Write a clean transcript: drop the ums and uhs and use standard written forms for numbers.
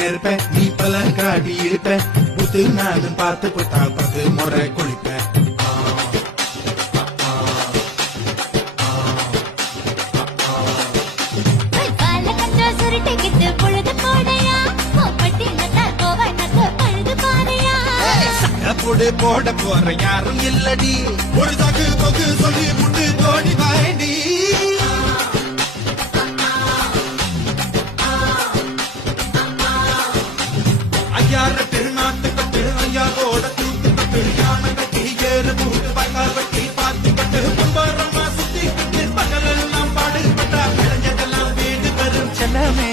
நெருப்ப நீ பல காடி இருப்ப புத்து நானும் பார்த்து புட்டா 10 முறை குளிப்ப போட போற யாரும் இல்லடி ஒரு தாக்கு போக்கு சொல்லி முட்டு தோடி வாடி ஐயார திருநாட்டு கட்டு ஐயாவோட தூத்து கட்டு யானை கட்டி ஏறு பூட்டு பங்கார் வட்டி பாத்தி கட்டு கும்பரமா சுத்தி கட்டு பகலெல்லாம் பாடுபட்டா விளைஞ்சதெல்லாம் வீடு பெரும் செல்லமே